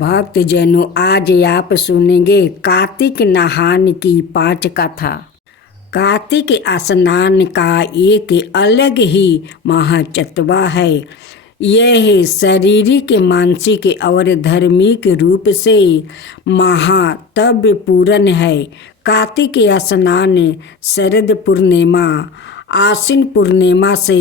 भक्तजनों, आज आप सुनेंगे कार्तिक नहान की पांच कथा। कार्तिक स्नान का एक अलग ही महत्व है। यह शारीरिक, मानसिक और धार्मिक रूप से महत्वपूर्ण है। कार्तिक स्नान शरद पूर्णिमा, आश्विन पूर्णिमा से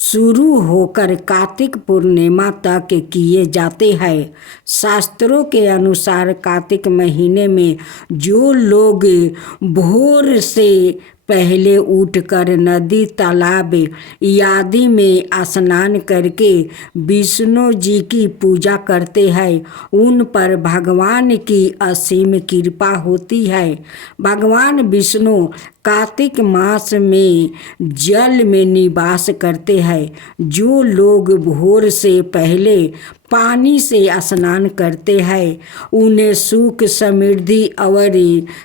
शुरू होकर कार्तिक पूर्णिमा तक किए जाते हैं। शास्त्रों के अनुसार कार्तिक महीने में जो लोग भोर से पहले उठकर नदी, तालाब आदि में स्नान करके विष्णु जी की पूजा करते हैं, उन पर भगवान की असीम कृपा होती है। भगवान विष्णु कार्तिक मास में जल में निवास करते हैं। जो लोग भोर से पहले पानी से स्नान करते हैं, उन्हें सुख, समृद्धि और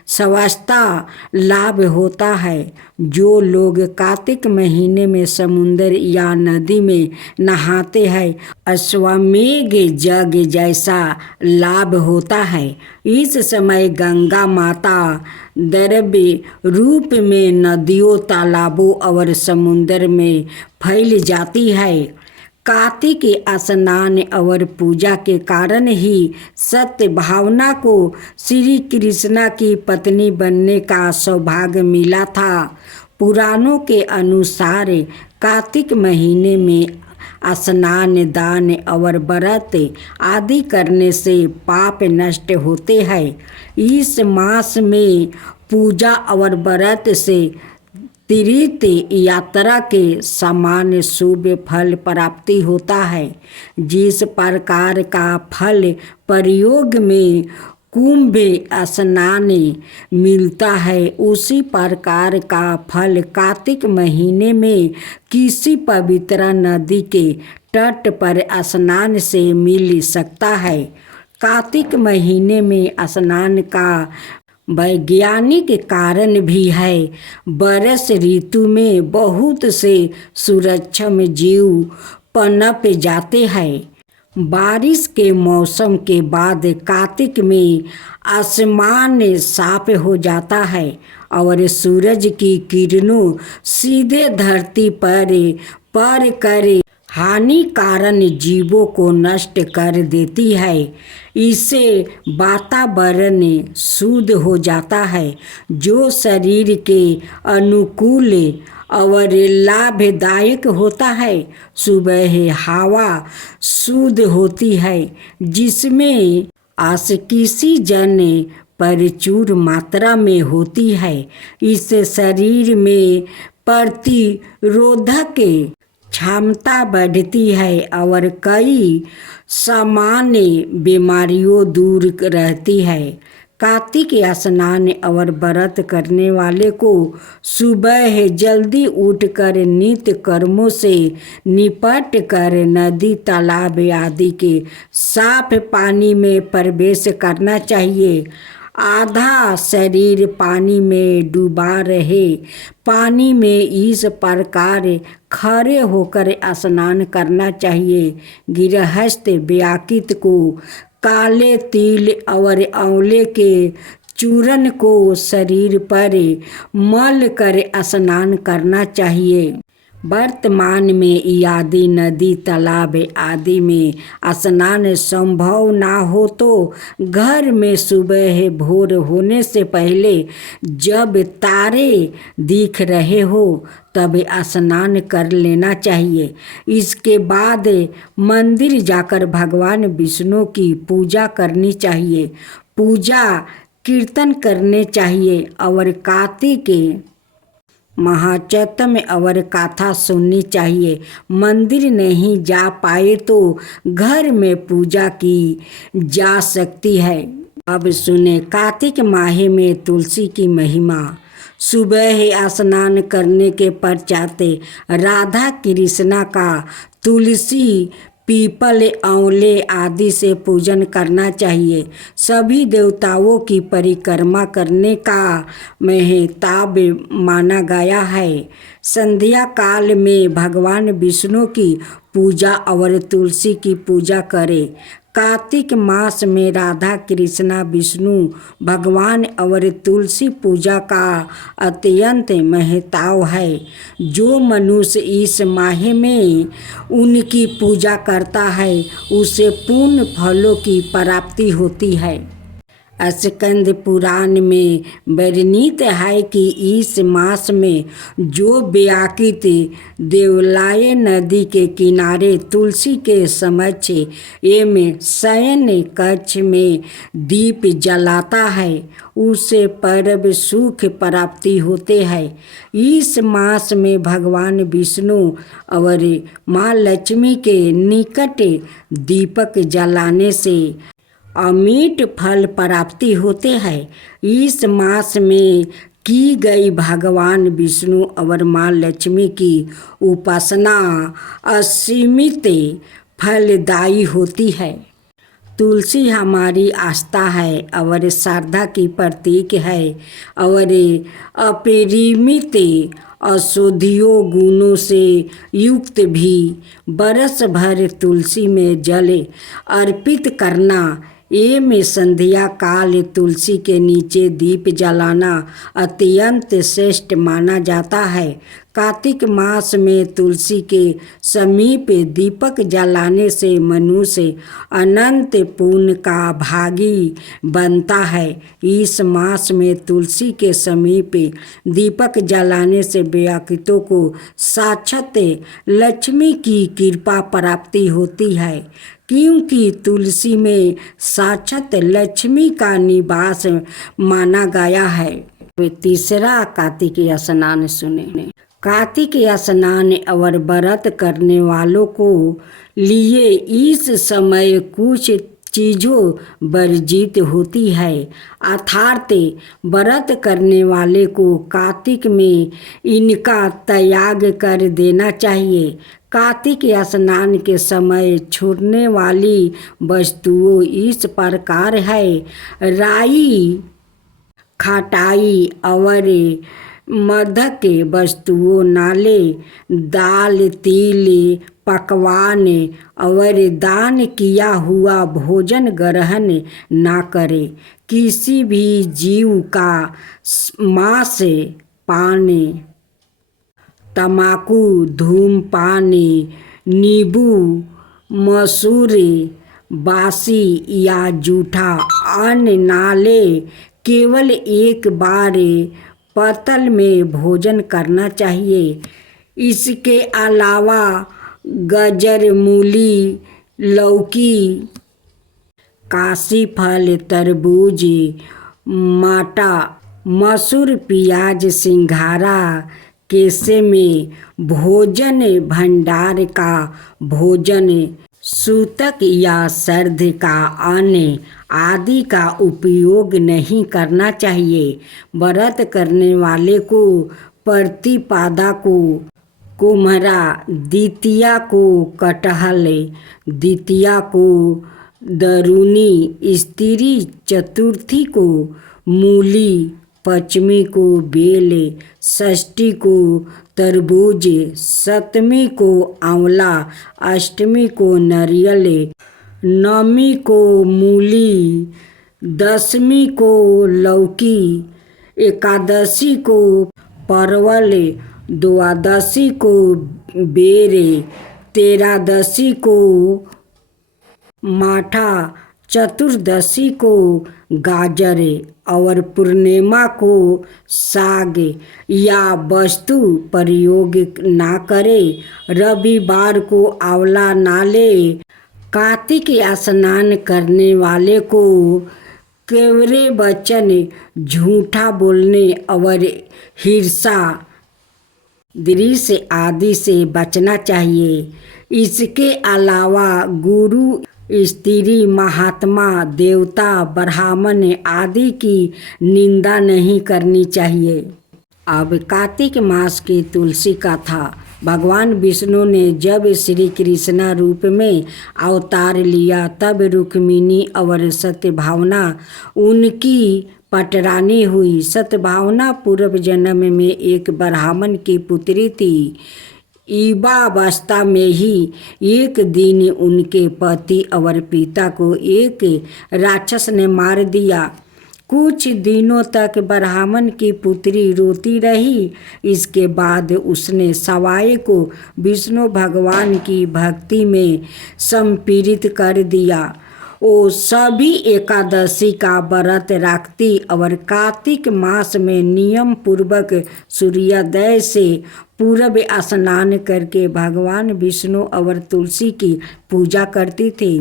स्वास्थ्य लाभ होता है। जो लोग कार्तिक महीने में समुद्र या नदी में नहाते हैं, अश्वमेघ यज्ञ जैसा लाभ होता है। इस समय गंगा माता द्रव्य रूप में नदियों, तालाबों और समुद्र में फैल जाती है। कार्तिक स्नान और पूजा के कारण ही सत्य भावना को श्री कृष्ण की पत्नी बनने का सौभाग्य मिला था। पुराणों के अनुसार कार्तिक महीने में स्नान, दान और व्रत आदि करने से पाप नष्ट होते हैं। इस मास में पूजा और व्रत से तीर्थ यात्रा के समान शुभ फल प्राप्ति होता है। जिस प्रकार का फल प्रयोग में कुंभ स्नान मिलता है, उसी प्रकार का फल कार्तिक महीने में किसी पवित्र नदी के तट पर स्नान से मिल सकता है। कार्तिक महीने में स्नान का वैज्ञानिक कारण भी है। वर्ष ऋतु में बहुत से सूक्ष्म जीव पनप जाते हैं। बारिश के मौसम के बाद कार्तिक में आसमान साफ हो जाता है और सूरज की किरणों सीधे धरती पर कर हानिकारक जीवों को नष्ट कर देती है। इससे वातावरण शुद्ध हो जाता है, जो शरीर के अनुकूल और लाभदायक होता है। सुबह हवा शुद्ध होती है, जिसमें ऑक्सीजन प्रचुर मात्रा में होती है। इससे शरीर में प्रतिरोधक क्षमता बढ़ती है और कई सामान्य बीमारियों दूर रहती है। कार्तिक स्नान और व्रत करने वाले को सुबह जल्दी उठकर नित्य कर्मों से निपट कर नदी, तालाब आदि के साफ पानी में प्रवेश करना चाहिए। आधा शरीर पानी में डूबा रहे। पानी में इस प्रकार खड़े होकर स्नान करना चाहिए। गृहस्थ व्यक्ति को काले तिल और आंवले के चूर्ण को शरीर पर मल कर स्नान करना चाहिए। वर्तमान में यदि नदी, तालाब आदि में स्नान संभव ना हो तो घर में सुबह भोर होने से पहले जब तारे दिख रहे हो तब स्नान कर लेना चाहिए। इसके बाद मंदिर जाकर भगवान विष्णु की पूजा करनी चाहिए। पूजा कीर्तन करने चाहिए और कार्तिक महात्म्य और कथा सुननी चाहिए। मंदिर नहीं जा पाए तो घर में पूजा की जा सकती है। अब सुने कार्तिक माह में तुलसी की महिमा। सुबह स्नान करने के पश्चात राधा कृष्णा का तुलसी, पीपल, आंवले आदि से पूजन करना चाहिए। सभी देवताओं की परिक्रमा करने का महत्व माना गया है। संध्या काल में भगवान विष्णु की पूजा और तुलसी की पूजा करें। कार्तिक मास में राधा कृष्णा विष्णु भगवान और तुलसी पूजा का अत्यंत महत्व है। जो मनुष्य इस माह में उनकी पूजा करता है उसे पूर्ण फलों की प्राप्ति होती है। स्कंद पुराण में वर्णित है कि इस मास में जो व्याकृत देवलाय नदी के किनारे तुलसी के समक्ष एवं शयन कक्ष में दीप जलाता है उसे परम सुख प्राप्ति होते हैं। इस मास में भगवान विष्णु और माँ लक्ष्मी के निकट दीपक जलाने से अमिट फल प्राप्ति होते हैं। इस मास में की गई भगवान विष्णु और माँ लक्ष्मी की उपासना असीमित फलदायी होती है। तुलसी हमारी आस्था है और श्रद्धा की प्रतीक है और अपरिमित औषधियों गुणों से युक्त भी। बरस भर तुलसी में जल अर्पित करना एवं संध्या काल तुलसी के नीचे दीप जलाना अत्यंत श्रेष्ठ माना जाता है। कार्तिक मास में तुलसी के समीप दीपक जलाने से मनुष्य अनंत पुण्य का भागी बनता है। इस मास में तुलसी के समीप दीपक जलाने से व्याकृतों को साक्षात लक्ष्मी की कृपा प्राप्ति होती है, क्योंकि तुलसी में साक्षात लक्ष्मी का निवास माना गया है। तीसरा कार्तिक स्नान सुने। कार्तिक स्नान और व्रत करने वालों को लिए इस समय कुछ चीज़ों वर्जित होती है, अर्थात व्रत करने वाले को कार्तिक में इनका त्याग कर देना चाहिए। कार्तिक स्नान के समय छोड़ने वाली वस्तुओं इस प्रकार है: राई, खटाई और मधक वस्तुओं, नाले, दाल, तिल, पकवान और दान किया हुआ भोजन ग्रहण ना करें। किसी भी जीव का मांस, पान, तम्बाकू, धूम्रपान, नींबू, मसूर, बासी या जूठा अन्न नाले केवल एक बार पतल में भोजन करना चाहिए। इसके अलावा गाजर, मूली, लौकी, काशी फल, तरबूज, माटा, मसूर, प्याज, सिंघाड़ा, केसे में भोजन भंडार का भोजन, सूतक या सर्द का अन्न आदि का उपयोग नहीं करना चाहिए। व्रत करने वाले को प्रतिपदा को कुम्हरा, द्वितीया को कटहल, द्वितीया को दरूनी, स्त्री चतुर्थी को मूली, पंचमी को बेल, षष्ठी को तरबूज, सप्तमी को आंवला, अष्टमी को नारियल, नवमी को मूली, दशमी को लौकी, एकादशी को परवल, द्वादशी को बेर, तेरादशी को माठा, चतुर्दशी को गाजर और पूर्णिमा को साग या वस्तु प्रयोग ना करें। रविवार को आंवला ना ले। कार्तिक स्नान करने वाले को कड़वे वचन, झूठा बोलने और हिंसा, दृश्य आदि से बचना चाहिए। इसके अलावा गुरु, स्त्री, महात्मा, देवता, ब्राह्मण आदि की निंदा नहीं करनी चाहिए। अब कार्तिक मास की तुलसी कथा। भगवान विष्णु ने जब श्री कृष्ण रूप में अवतार लिया तब रुक्मिणी और सत्यभावना उनकी पटरानी हुई। सत्यभावना पूर्व जन्म में एक ब्राह्मण की पुत्री थी। युवावस्था में ही एक दिन उनके पति और पिता को एक राक्षस ने मार दिया। कुछ दिनों तक ब्राह्मण की पुत्री रोती रही। इसके बाद उसने सवाई को विष्णु भगवान की भक्ति में संपीड़ित कर दिया। वो सभी एकादशी का व्रत रखती और कार्तिक मास में नियम पूर्वक सूर्योदय से पूर्व स्नान करके भगवान विष्णु और तुलसी की पूजा करती थी।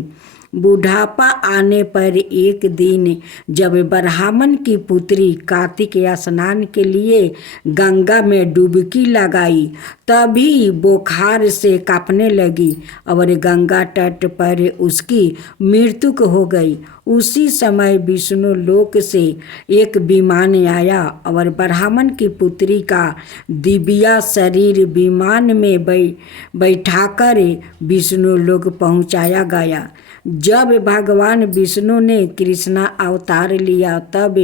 बुढ़ापा आने पर एक दिन जब ब्राह्मण की पुत्री कार्तिक स्नान के लिए गंगा में डुबकी लगाई, तभी बुखार से कांपने लगी और गंगा तट पर उसकी मृत्यु हो गई। उसी समय विष्णु लोक से एक विमान आया और ब्राह्मण की पुत्री का दिव्या शरीर विमान में बैठाकर विष्णु लोक पहुंचाया गया। जब भगवान विष्णु ने कृष्णा अवतार लिया, तब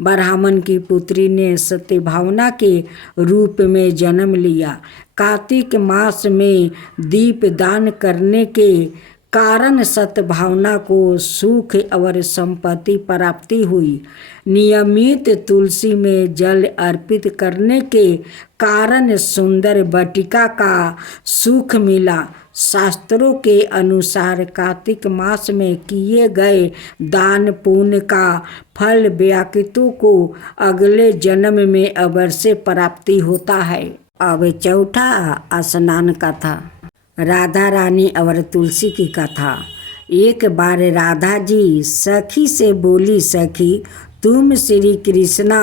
ब्राह्मण की पुत्री ने सत्यभावना के रूप में जन्म लिया। कार्तिक मास में दीप दान करने के कारण सद्भावना को सुख और संपत्ति प्राप्ति हुई। नियमित तुलसी में जल अर्पित करने के कारण सुंदर वाटिका का सुख मिला। शास्त्रों के अनुसार कार्तिक मास में किए गए दान पुण्य का फल व्यक्तियों को अगले जन्म में अवश्य प्राप्ति होता है। अब चौथा स्नान कथा, राधा रानी और तुलसी की कथा। एक बार राधा जी सखी से बोली, सखी तुम श्री कृष्णा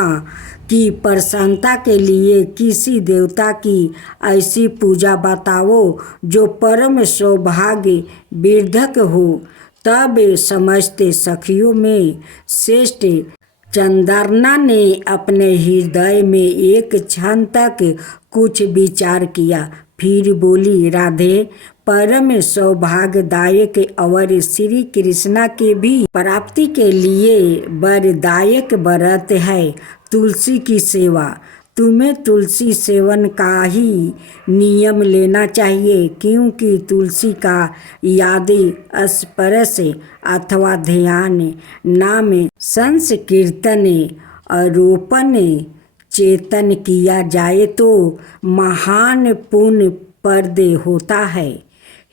की प्रसन्नता के लिए किसी देवता की ऐसी पूजा बताओ जो परम सौभाग्य वर्धक हो। तब समस्त सखियों में श्रेष्ठ चंद्रना ने अपने हृदय में एक क्षण तक कुछ विचार किया, फिर बोली, राधे परम सौभाग्यदायक और श्री कृष्णा के भी प्राप्ति के लिए वरदायक व्रत है तुलसी की सेवा। तुम्हें तुलसी सेवन का ही नियम लेना चाहिए, क्योंकि तुलसी का याद स्पर्श अथवा ध्यान, नाम संकीर्तन, आरोपण चेतन किया जाए तो महान पुण्य प्रद होता है।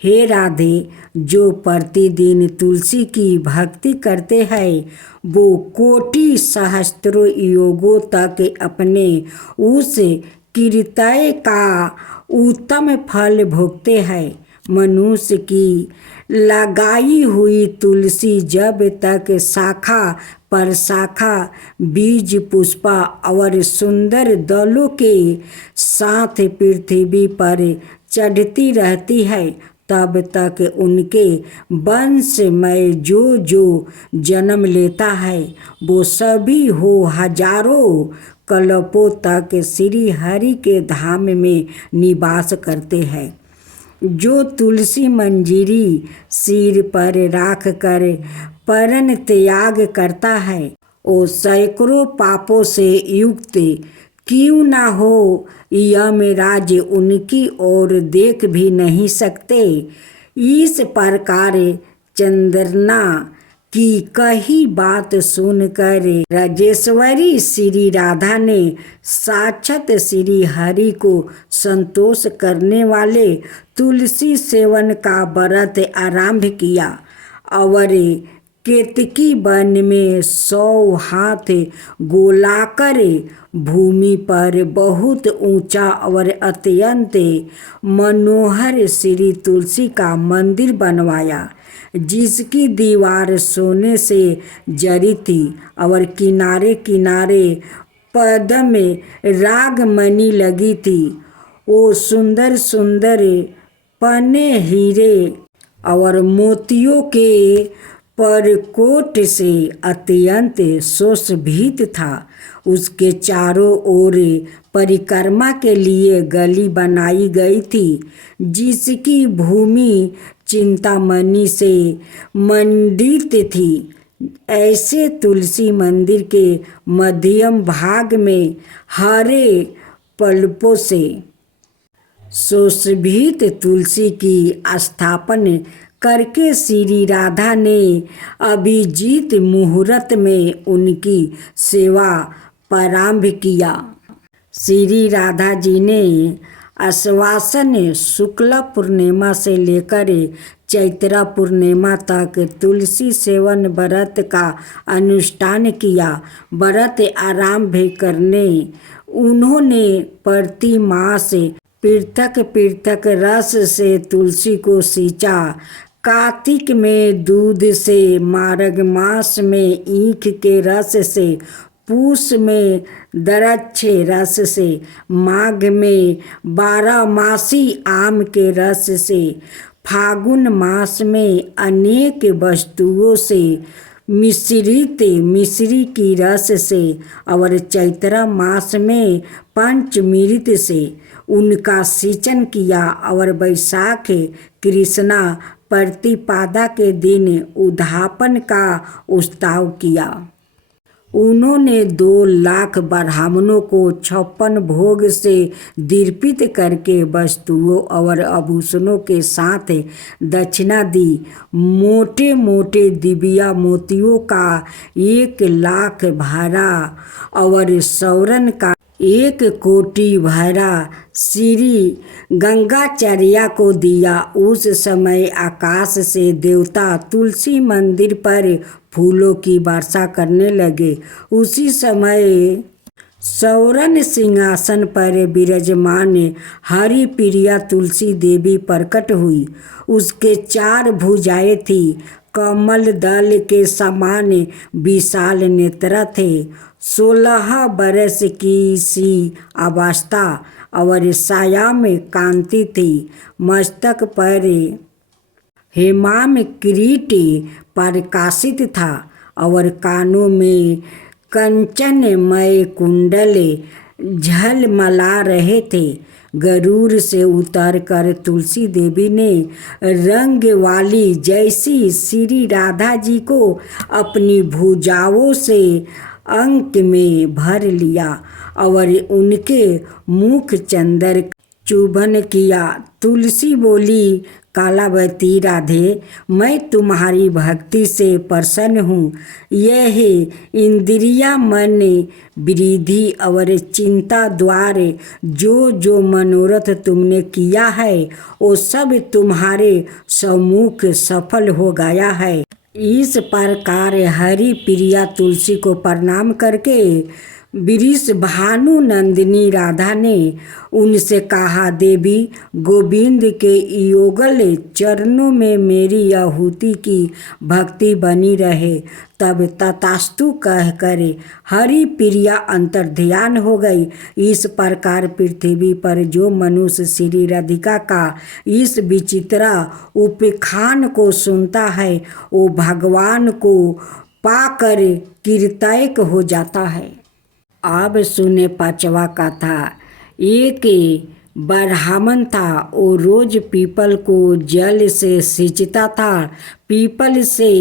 हे राधे, जो प्रतिदिन तुलसी की भक्ति करते हैं वो कोटि सहस्त्रों योगों तक अपने उस कृत्य का उत्तम फल भोगते हैं। मनुष्य की लगाई हुई तुलसी जब तक शाखा पर शाखा, बीज, पुष्पा और सुंदर दलों के साथ पृथ्वी पर चढ़ती रहती है, तब तक उनके वंश में जो जो जन्म लेता है वो सभी हो हजारों कल्पों तक श्री हरि के धाम में निवास करते हैं। जो तुलसी मंजरी सिर पर राख कर परण त्याग करता है वो सैकड़ों पापों से युक्त क्यों ना हो, यमराज उनकी ओर देख भी नहीं सकते। इस प्रकार चंद्रना की कही बात सुनकर राजेश्वरी श्री राधा ने साक्षात श्री हरि को संतोष करने वाले तुलसी सेवन का व्रत आरंभ किया और केतकी वन में 100 हाथ गोलाकर भूमि पर बहुत ऊंचा और अत्यंत मनोहर श्री तुलसी का मंदिर बनवाया, जिसकी दीवार सोने से जड़ी थी और किनारे किनारे पद्म रागमणि लगी थी। वो सुंदर सुंदर पन्ने हीरे और मोतियों के परकोट से अत्यंत सुशोभित था। उसके चारों ओर परिक्रमा के लिए गली बनाई गई थी, जिसकी भूमि चिंतामणि से मंडित थी। ऐसे तुलसी मंदिर के मध्यम भाग में हरे पल्पों से सुशोभित तुलसी की स्थापना करके श्री राधा ने अभिजीत मुहूर्त में उनकी सेवा प्रारंभ किया। श्री राधा जी ने आश्वासन शुक्ल पूर्णिमा से लेकर चैत्र पूर्णिमा तक तुलसी सेवन व्रत का अनुष्ठान किया। व्रत आरंभ करने उन्होंने प्रति मास पृथक पृथक रस से तुलसी को सींचा। कार्तिक में दूध से, मार्ग मास में ईख के रस से, पूस में द्राक्षे रस से, माघ में 12 मासी आम के रस से, फागुन मास में अनेक वस्तुओं से मिश्रित मिश्री की रस से और चैत्र मास में पंचमृत से उनका सिंचन किया और वैशाख कृष्णा प्रतिपदा के दिन उद्यापन का उत्सव किया। उन्होंने 2 लाख ब्राह्मणों को 56 भोग से दीर्पित करके वस्तुओं और आभूषणों के साथ दक्षिणा दी। मोटे मोटे दिव्या मोतियों का 1 लाख भरा और स्वर्ण का 1 कोटि भरा श्री गंगाचार्य को दिया। उस समय आकाश से देवता तुलसी मंदिर पर फूलों की वर्षा करने लगे। उसी समय स्वर्ण सिंहासन पर विराजमान हरि प्रिया तुलसी देवी प्रकट हुई। उसके 4 भुजाएं थी, कमल दल के समान विशाल नेत्र थे, 16 बरस की सी अवस्था और साया में कांति थी। मस्तक पर हेमाम किरीट प्रकाशित था और कानों में कंचनमय कुंडल झलमला रहे थे। गरुड़ से उतरकर तुलसी देवी ने रंग वाली जैसी श्री राधा जी को अपनी भुजाओं से अंक में भर लिया और उनके मुख चंदर चुंबन किया। तुलसी बोली, कालावती राधे, मैं तुम्हारी भक्ति से प्रसन्न हूँ। यह इंद्रिया मन वृद्धि और चिंता द्वारा जो जो मनोरथ तुमने किया है वो सब तुम्हारे सम्मुख सफल हो गया है। इस प्रकार हरि प्रिया तुलसी को प्रणाम करके वृष भानु नंदिनी राधा ने उनसे कहा, देवी, गोविंद के योगल चरणों में मेरी आहुति की भक्ति बनी रहे। तब तथास्तु कहकर हरि प्रिया अंतर्ध्यान हो गई। इस प्रकार पृथ्वी पर जो मनुष्य श्री राधिका का इस विचित्र उपाख्यान को सुनता है वो भगवान को पाकर कीर्तक हो जाता है। अब सुने 5वां कथा। एक ब्राह्मण था, वो रोज पीपल को जल से सींचता था। पीपल से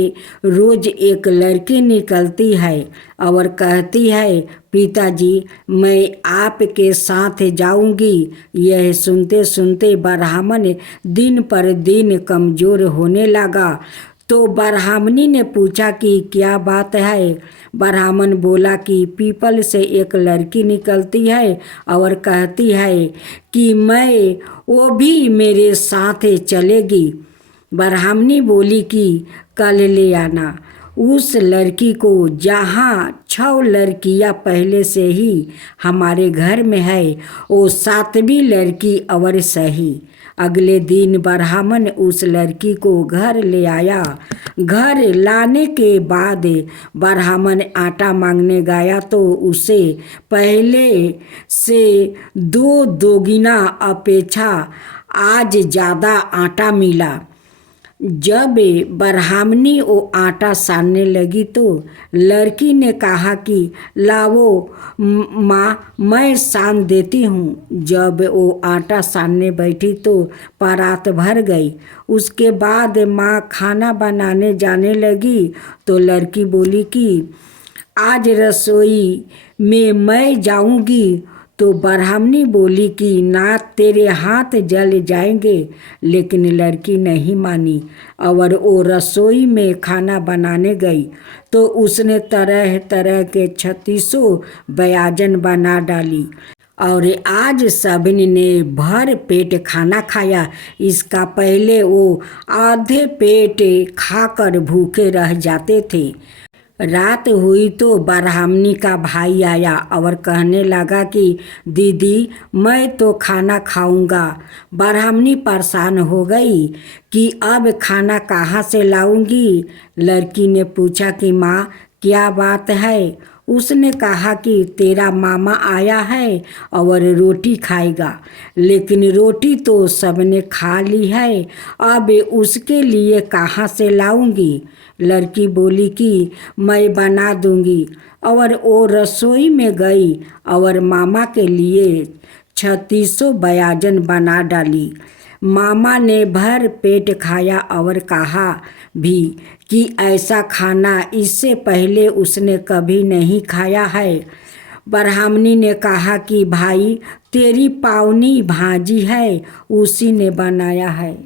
रोज एक लड़की निकलती है और कहती है, पिताजी, मैं आपके साथ जाऊंगी। यह सुनते सुनते ब्राह्मण दिन पर दिन कमजोर होने लगा। तो ब्राह्मणी ने पूछा कि क्या बात है। ब्राह्मण बोला कि पीपल से एक लड़की निकलती है और कहती है कि वो भी मेरे साथ चलेगी। ब्राह्मणी बोली कि कल ले आना। उस लड़की को जहाँ 6 लड़कियाँ पहले से ही हमारे घर में है, वो 7वीं लड़की और सही। अगले दिन ब्राह्मण उस लड़की को घर ले आया। घर लाने के बाद ब्राह्मण आटा मांगने गया तो उसे पहले से 2 दोगुना अपेक्षा आज ज़्यादा आटा मिला। जब ब्राह्मणी वो आटा सानने लगी तो लड़की ने कहा कि लाओ माँ, मैं सान देती हूँ। जब वो आटा सानने बैठी तो परात भर गई। उसके बाद माँ खाना बनाने जाने लगी तो लड़की बोली कि आज रसोई में मैं जाऊँगी, तो ब्राह्मणी बोली कि ना, तेरे हाथ जल जाएंगे। लेकिन लड़की नहीं मानी और वो रसोई में खाना बनाने गई तो उसने तरह तरह के 36 व्यंजन बना डाली और आज सभी ने भर पेट खाना खाया। इसका पहले वो आधे पेट खाकर भूखे रह जाते थे। रात हुई तो ब्राह्मणी का भाई आया और कहने लगा कि दीदी, मैं तो खाना खाऊंगा। ब्राह्मणी परेशान हो गई कि अब खाना कहाँ से लाऊंगी। लड़की ने पूछा कि माँ, क्या बात है। उसने कहा कि तेरा मामा आया है और रोटी खाएगा, लेकिन रोटी तो सबने खा ली है, अब उसके लिए कहाँ से लाऊंगी। लड़की बोली कि मैं बना दूंगी और वो रसोई में गई और मामा के लिए 36 व्यंजन बना डाली। मामा ने भर पेट खाया और कहा भी कि ऐसा खाना इससे पहले उसने कभी नहीं खाया है। ब्राह्मणी ने कहा कि भाई, तेरी पावनी भांजी है, उसी ने बनाया है।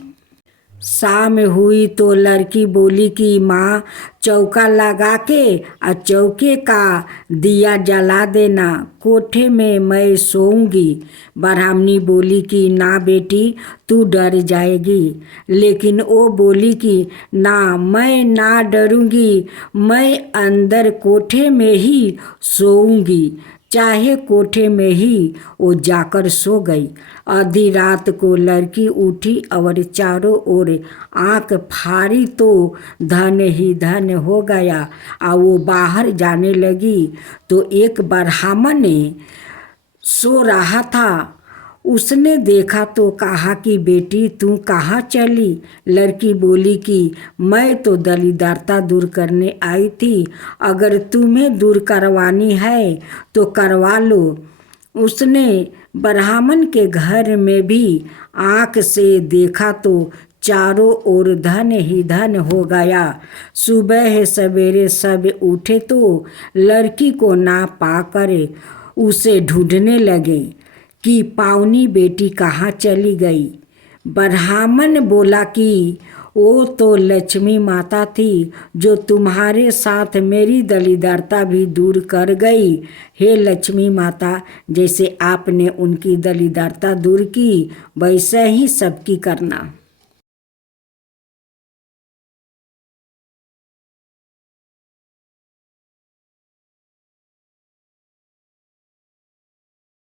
शाम हुई तो लड़की बोली कि माँ, चौका लगा के और चौके का दिया जला देना, कोठे में मैं सोऊंगी। ब्राह्मणी बोली कि ना बेटी, तू डर जाएगी। लेकिन वो बोली कि ना, मैं ना डरूंगी, मैं अंदर कोठे में ही सोऊंगी। चाहे कोठे में ही वो जाकर सो गई। आधी रात को लड़की उठी और चारों ओर आंख फाड़ी तो धन ही धन हो गया। और वो बाहर जाने लगी तो एक ब्राह्मण सो रहा था। उसने देखा तो कहा कि बेटी, तू कहाँ चली। लड़की बोली कि मैं तो दरिद्रता दूर करने आई थी, अगर तुम्हें दूर करवानी है तो करवा लो। उसने ब्राह्मण के घर में भी आँख से देखा तो चारों ओर धन ही धन हो गया। सुबह सवेरे सब उठे तो लड़की को ना पाकर उसे ढूंढने लगे कि पावनी बेटी कहाँ चली गई। ब्राह्मण बोला कि वो तो लक्ष्मी माता थी जो तुम्हारे साथ मेरी दरिद्रता भी दूर कर गई। हे लक्ष्मी माता, जैसे आपने उनकी दरिद्रता दूर की वैसे ही सबकी करना।